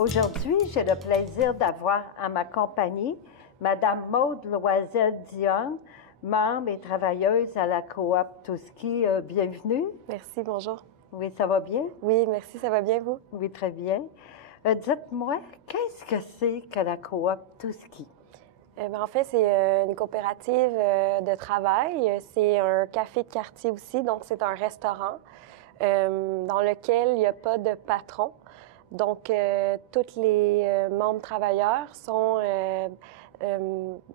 Aujourd'hui, j'ai le plaisir d'avoir à ma compagnie Madame Maude Loisel-Dionne, membre et travailleuse à la coop Touski. Bienvenue. Merci, bonjour. Oui, ça va bien? Oui, merci, ça va bien, vous? Oui, très bien. Dites-moi, qu'est-ce que c'est que la coop Touski? En fait, c'est une coopérative de travail. C'est un café de quartier aussi, donc c'est un restaurant dans lequel il n'y a pas de patron. Donc, tous les membres travailleurs sont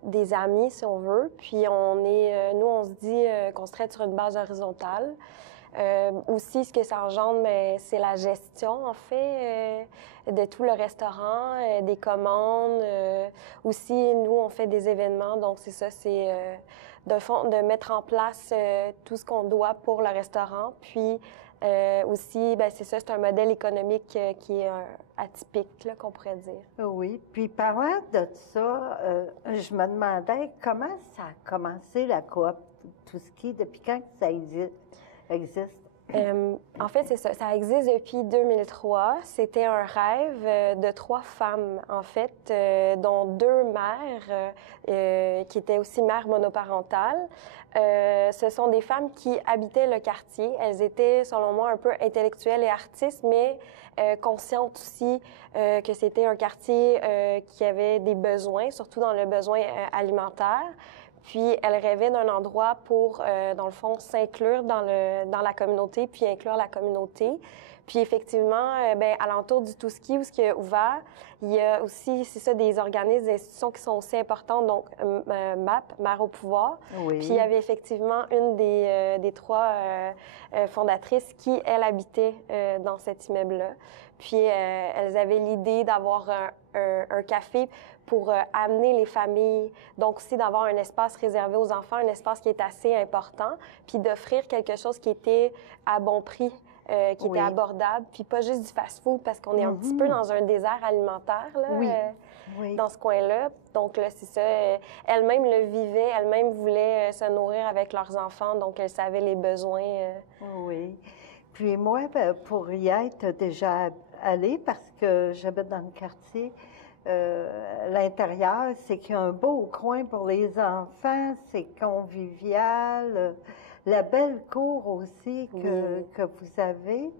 des amis, si on veut. Puis, nous, on se dit qu'on se traite sur une base horizontale. Aussi, ce que ça engendre, c'est la gestion, en fait, de tout le restaurant, des commandes. Aussi, nous, on fait des événements, donc c'est ça, c'est de mettre en place tout ce qu'on doit pour le restaurant. Puis aussi, c'est ça, c'est un modèle économique qui est atypique, là, qu'on pourrait dire. Oui, puis parlant de ça, je me demandais comment ça a commencé la coop Touski, depuis quand ça existe? En fait, c'est ça. Ça existe depuis 2003. C'était un rêve de 3 femmes, en fait, dont 2 mères qui étaient aussi mères monoparentales. Ce sont des femmes qui habitaient le quartier. Elles étaient, selon moi, un peu intellectuelles et artistes, mais conscientes aussi que c'était un quartier qui avait des besoins, surtout dans le besoin alimentaire. Puis, elle rêvait d'un endroit pour, dans le fond, s'inclure dans la communauté, puis inclure la communauté. Puis, effectivement, alentour du Touski, où ce qui est ouvert, il y a aussi, c'est ça, des organismes, des institutions qui sont aussi importantes, donc MAP, Mère au pouvoir. Oui. Puis, il y avait effectivement une des 3 fondatrices qui, elle, habitait dans cet immeuble-là. Puis, elles avaient l'idée d'avoir un café pour amener les familles, donc aussi d'avoir un espace réservé aux enfants, un espace qui est assez important, puis d'offrir quelque chose qui était à bon prix, qui était abordable, puis pas juste du fast-food, parce qu'on est un petit peu dans un désert alimentaire, là, dans ce coin-là. Donc là, c'est ça, elles-mêmes le vivaient, elles-mêmes voulaient se nourrir avec leurs enfants, donc elles savaient les besoins. Oui. Puis moi, pour y être déjà allée, parce que j'habite dans le quartier, l'intérieur, c'est qu'il y a un beau coin pour les enfants, c'est convivial, la belle cour aussi que vous avez.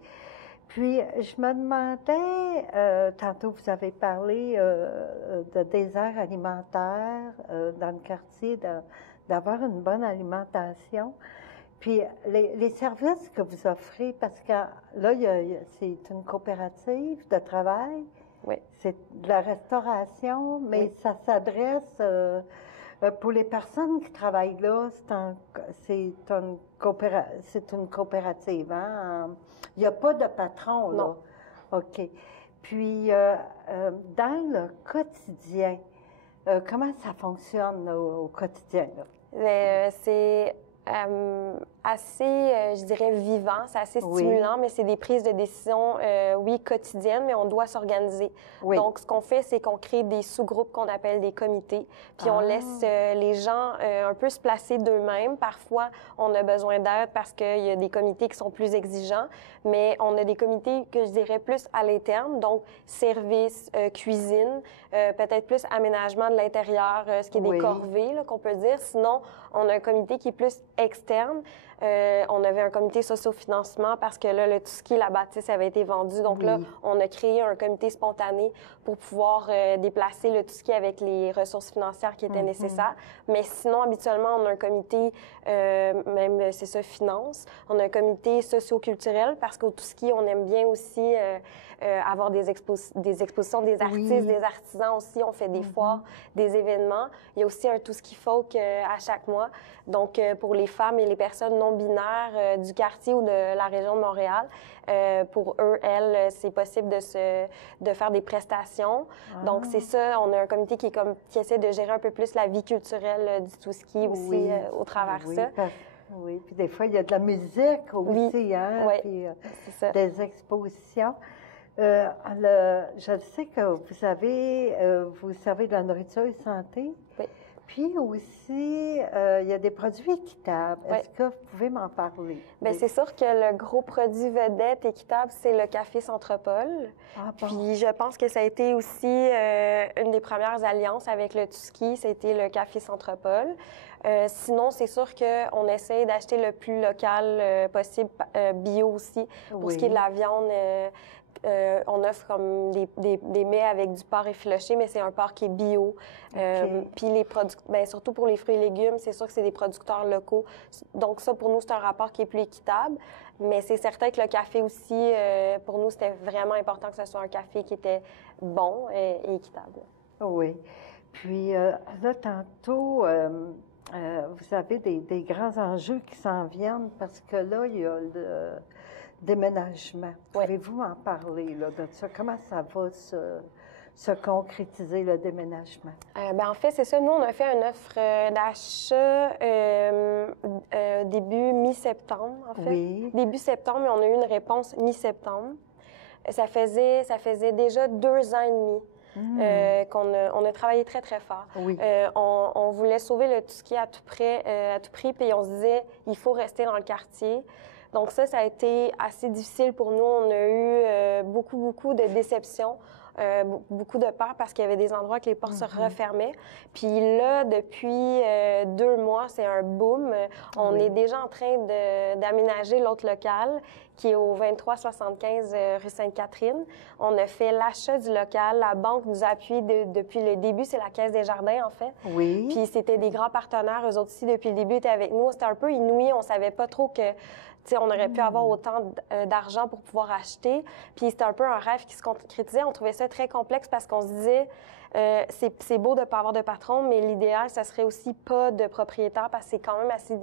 Puis, je me demandais, tantôt vous avez parlé de désert alimentaire dans le quartier, d'avoir une bonne alimentation. Puis, les services que vous offrez, parce que là, c'est une coopérative de travail. Oui. C'est de la restauration, mais ça s'adresse pour les personnes qui travaillent là. C'est une coopérative, hein? Il n'y a pas de patron, là. Non. OK. Puis, dans le quotidien, comment ça fonctionne là, au quotidien, là? C'est assez, je dirais, vivant, c'est assez stimulant, mais c'est des prises de décision, quotidiennes, mais on doit s'organiser. Oui. Donc, ce qu'on fait, c'est qu'on crée des sous-groupes qu'on appelle des comités, puis on laisse les gens un peu se placer d'eux-mêmes. Parfois, on a besoin d'aide parce qu'il y a des comités qui sont plus exigeants, mais on a des comités que je dirais plus à l'interne, donc service, cuisine, peut-être plus aménagement de l'intérieur, ce qui est des corvées, là, qu'on peut dire. Sinon, on a un comité qui est plus externe. On avait un comité socio-financement parce que là, le Touski, la bâtisse avait été vendue. Donc là, on a créé un comité spontané pour pouvoir déplacer le Touski avec les ressources financières qui étaient nécessaires. Mais sinon, habituellement, on a un comité, même c'est ça, finance. On a un comité socio-culturel parce qu'au Touski, on aime bien aussi avoir des expositions des artistes, des artisans aussi. On fait des foires, des événements. Il y a aussi un Touski Folk à chaque mois. Donc, pour les femmes et les personnes non binaires du quartier ou de la région de Montréal, pour eux, elles, c'est possible de faire des prestations. Donc, c'est ça. On a un comité qui essaie de gérer un peu plus la vie culturelle du Touski aussi au travers ça. Oui, puis des fois, il y a de la musique aussi, hein? Oui, puis, c'est ça. Des expositions. Je sais que vous servez de la nourriture et santé. Oui. Puis aussi, il y a des produits équitables. Oui. Est-ce que vous pouvez m'en parler? Bien, c'est sûr que le gros produit vedette équitable, c'est le café Centropole. Ah bon? Puis je pense que ça a été aussi une des premières alliances avec le Touski, c'était le café Centropole. Sinon, c'est sûr qu'on essaye d'acheter le plus local possible, bio aussi. Pour ce qui est de la viande, on offre comme des mets avec du porc effiloché, mais c'est un porc qui est bio. Puis les produits, bien, surtout pour les fruits et légumes, c'est sûr que c'est des producteurs locaux. Donc ça, pour nous, c'est un rapport qui est plus équitable. Mais c'est certain que le café aussi, pour nous, c'était vraiment important que ce soit un café qui était bon et équitable. Oui. Puis là, tantôt, vous avez des grands enjeux qui s'en viennent parce que là, il y a le déménagement. Pouvez-vous m'en parler là, de ça? Comment ça va se concrétiser, le déménagement? Bien, en fait, c'est ça. Nous, on a fait une offre d'achat début mi-septembre, en fait. Oui. Début septembre, mais on a eu une réponse mi-septembre. Ça faisait déjà 2 ans et demi. On a travaillé très, très fort. Oui. On voulait sauver le Touski à tout prix, puis on se disait, il faut rester dans le quartier. Donc ça a été assez difficile pour nous. On a eu beaucoup de déceptions, beaucoup de peur parce qu'il y avait des endroits que les portes se refermaient. Puis là, depuis 2 mois, c'est un boom. On est déjà en train d'aménager l'autre local qui est au 2375 rue Sainte-Catherine. On a fait l'achat du local. La banque nous a appuyés depuis le début. C'est la Caisse des Jardins, en fait. Oui. Puis c'était des grands partenaires. Eux autres aussi, depuis le début, étaient avec nous. C'était un peu inouï. On savait pas trop que... on aurait pu avoir autant d'argent pour pouvoir acheter. Puis c'était un peu un rêve qui se concrétisait. On trouvait ça très complexe parce qu'on se disait, c'est beau de ne pas avoir de patron, mais l'idéal, ça serait aussi pas de propriétaire parce que c'est quand même assez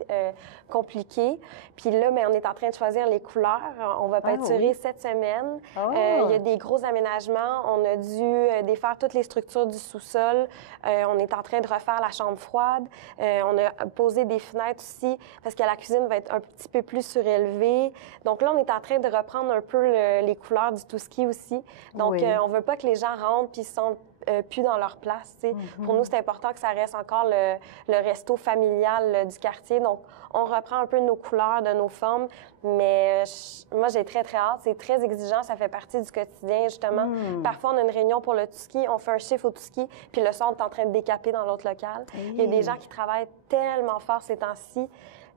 compliqué. Puis là, mais on est en train de choisir les couleurs. On va peinturer cette semaine. Il y a des gros aménagements. On a dû défaire toutes les structures du sous-sol. On est en train de refaire la chambre froide. On a posé des fenêtres aussi parce que la cuisine va être un petit peu plus surélevée. Donc là, on est en train de reprendre un peu les couleurs du Touski aussi. Donc, on veut pas que les gens rentrent puis se sentent plus dans leur place. Pour nous, c'est important que ça reste encore le resto familial du quartier. Donc, on reprend un peu nos couleurs, de nos formes, mais moi, j'ai très, très hâte. C'est très exigeant, ça fait partie du quotidien, justement. Parfois, on a une réunion pour le Touski, on fait un chiffre au Touski, puis le soir, on est en train de décaper dans l'autre local. Il y a des gens qui travaillent tellement fort ces temps-ci.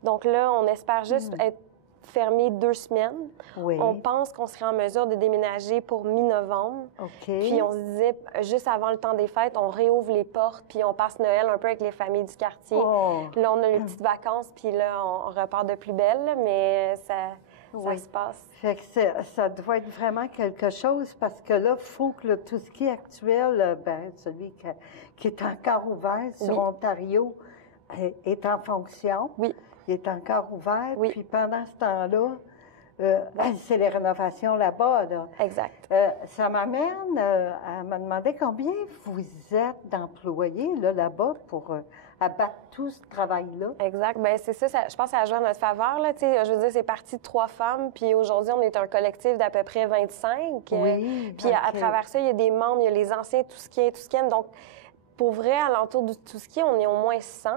Donc là, on espère juste être fermé 2 semaines. Oui. On pense qu'on serait en mesure de déménager pour mi-novembre. Puis on se disait, juste avant le temps des fêtes, on réouvre les portes, puis on passe Noël un peu avec les familles du quartier. Là, on a les petites vacances, puis là, on repart de plus belle, mais ça se passe. Fait que ça doit être vraiment quelque chose parce que là, il faut que le Touski actuel, celui qui est encore ouvert sur Ontario, est en fonction. Oui. Il est encore ouvert. Oui. Puis pendant ce temps-là, c'est les rénovations là-bas. Là. Exact. Ça m'amène à me demander combien vous êtes d'employés là-bas pour abattre tout ce travail-là. Exact. Bien, c'est ça, je pense que ça a joué à notre faveur. Là. Je veux dire, c'est parti de 3 femmes, puis aujourd'hui, on est un collectif d'à peu près 25. Oui. Puis à travers ça, il y a des membres, il y a les anciens Touskiens. Donc, pour vrai, alentour du Touski, on est au moins 100.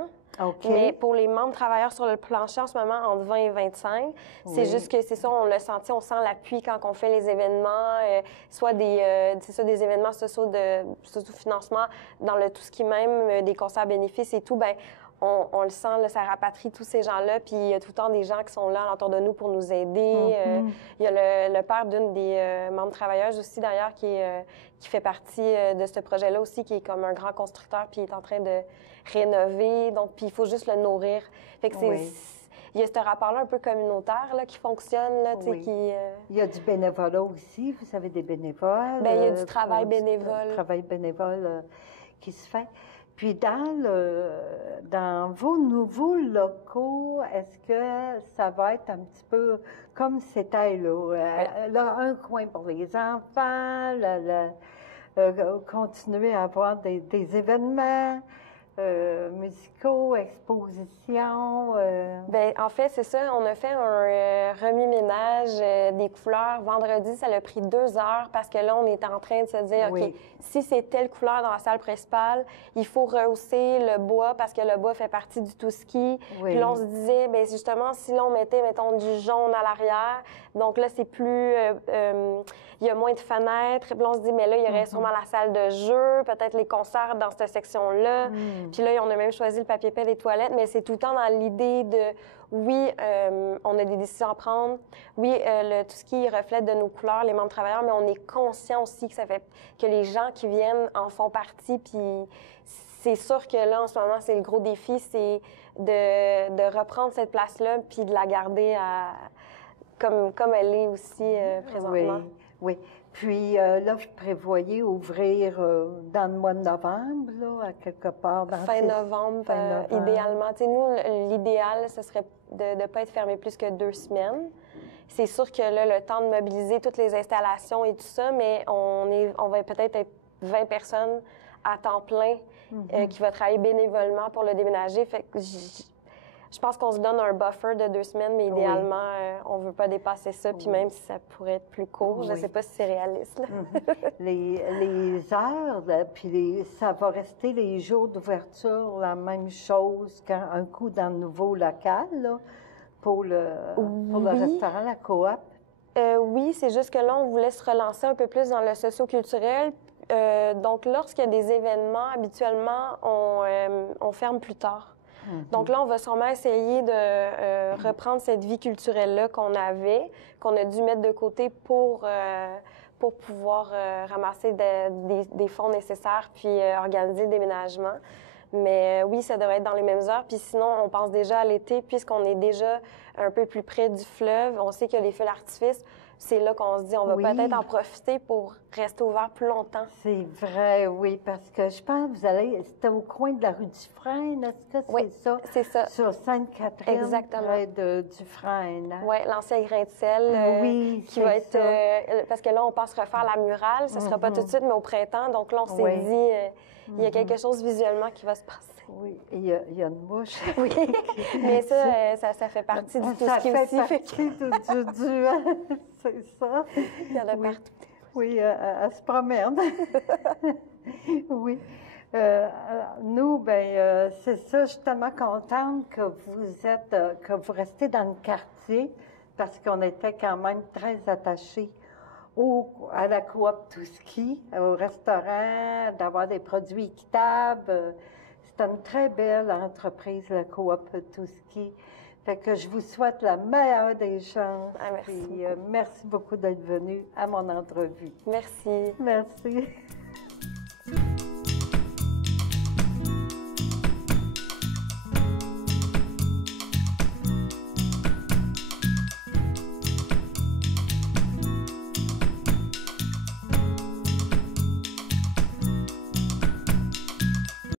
Mais pour les membres travailleurs sur le plancher en ce moment, entre 20 et 25, c'est juste que c'est ça, on l'a senti, on sent l'appui quand on fait les événements, soit des événements sociaux de financement dans le Touski même, des concerts bénéfices et tout, ben on le sent, là, ça rapatrie tous ces gens-là, puis il y a tout le temps des gens qui sont là autour de nous pour nous aider. Il y a le père d'une des membres travailleuses aussi, d'ailleurs, qui fait partie de ce projet-là aussi, qui est comme un grand constructeur, puis il est en train de rénover, donc puis il faut juste le nourrir. Fait que il y a ce rapport-là un peu communautaire là, qui fonctionne. Là, Il y a du bénévolat aussi, vous avez des bénévoles. Bien, il y a du travail bénévole. Du travail bénévole qui se fait. Puis dans vos nouveaux locaux, est-ce que ça va être un petit peu comme c'était là, un coin pour les enfants, continuer à avoir des événements? musicaux, expositions? Bien, en fait, c'est ça. On a fait un remis-ménage des couleurs. Vendredi, ça a pris 2 heures parce que là, on est en train de se dire, Oui. OK, si c'est telle couleur dans la salle principale, il faut rehausser le bois parce que le bois fait partie du tout-ski. Oui. Puis là, on se disait, bien, justement, si là, on mettait, mettons, du jaune à l'arrière, donc là, c'est plus... il y a moins de fenêtres. Puis là, on se dit, mais là, il y aurait sûrement la salle de jeu, peut-être les concerts dans cette section-là. Puis là, on a même choisi le papier peint des toilettes, mais c'est tout le temps dans l'idée de, oui, on a des décisions à prendre. Oui, tout ce qui reflète de nos couleurs, les membres travailleurs, mais on est conscient aussi que ça fait que les gens qui viennent en font partie. Puis c'est sûr que là, en ce moment, c'est le gros défi, c'est de reprendre cette place-là puis de la garder comme elle est aussi présentement. Oui, oui. Puis là, vous prévoyez ouvrir dans le mois de novembre, là, à quelque part dans Fin novembre, idéalement. Tu sais, nous, l'idéal, ce serait de ne pas être fermé plus que 2 semaines. C'est sûr que là, le temps de mobiliser toutes les installations et tout ça, mais on va peut-être être 20 personnes à temps plein qui va travailler bénévolement pour le déménager. Fait que je pense qu'on se donne un buffer de 2 semaines, mais idéalement, on ne veut pas dépasser ça. Puis même si ça pourrait être plus court, je ne sais pas si c'est réaliste. Là. Les heures, là, puis ça va rester les jours d'ouverture la même chose qu'un coup dans le nouveau local, là, pour le restaurant, la coop? Oui, c'est juste que là, on voulait se relancer un peu plus dans le socio-culturel. Donc, lorsqu'il y a des événements, habituellement, on ferme plus tard. Donc là, on va sûrement essayer de reprendre cette vie culturelle-là qu'on a dû mettre de côté pour pouvoir ramasser des fonds nécessaires puis organiser le déménagement. Mais oui, ça devrait être dans les mêmes heures. Puis sinon, on pense déjà à l'été, puisqu'on est déjà un peu plus près du fleuve. On sait qu'il y a les feux d'artifice. C'est là qu'on se dit, on va peut-être en profiter pour rester ouvert plus longtemps. C'est vrai, oui, parce que je pense que c'était au coin de la rue Dufresne, est-ce que c'est ça? Oui, c'est ça. Sur Sainte-Catherine, exactement. près de Dufresne. Hein? Oui, l'ancien grain de sel, oui, qui va être... parce que là, on pense refaire la murale, ça ne sera pas tout de suite, mais au printemps. Donc là, on s'est dit, il y a quelque chose visuellement qui va se passer. Oui, il y a une mouche. Oui, mais ça fait partie du tout ce qui est aussi. Ça fait partie du c'est ça. Il y en a partout. Oui, elle se promène. Oui. Nous, ben c'est ça, je suis tellement contente que vous restez dans le quartier parce qu'on était quand même très attachés à la coop Tout-Ski, au restaurant, d'avoir des produits équitables. C'est une très belle entreprise, la coop Tout-Ski. Fait que je vous souhaite la meilleure des chances. Ah, merci. Puis, merci beaucoup d'être venu à mon entrevue. Merci. Merci.